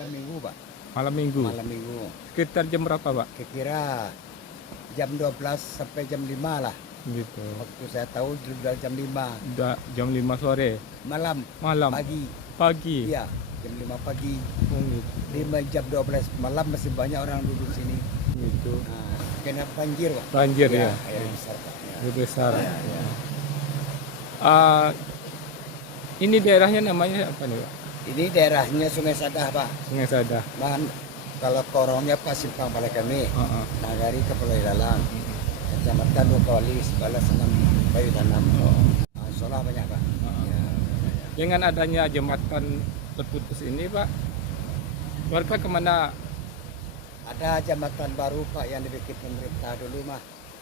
malam minggu, Pak. Malam minggu. Malam minggu. Sekitar jam berapa, Pak? Kira jam 12 sampai jam 5 lah. Gitu. Waktu saya tahu sudah jam 5 Udah jam 5 sore. malam, Malam. pagi. Pagi. Iya, jam 5 pagi. Oh, gitu. 5 jam 12 malam masih banyak orang duduk sini. Gitu. Nah, kena banjir, Pak. Banjir ya. Air besar, Pak. Ya. Lebih besar. Ya, ya. Ini daerahnya namanya apa nih, Pak? Ini daerahnya Sungai Sadah, Pak. Sungai Sadah. Kalau korongnya Pak Simpang Balai Kami, Heeh. Nagari Kepulauan Dalam, Kecamatan Wokawalis, Balas Senam, Bayu Tanam. Solah banyak, Pak. Ya. Dengan adanya jembatan terputus ini, Pak, warga kemana? Ada jembatan baru, Pak, yang dibikin pemerintah dulu mah.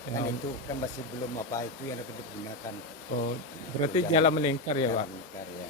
Kan Ya. itu kan masih belum apa itu yang dapat digunakan. Oh, berarti jalan melingkar ya, Pak? Bentar, ya.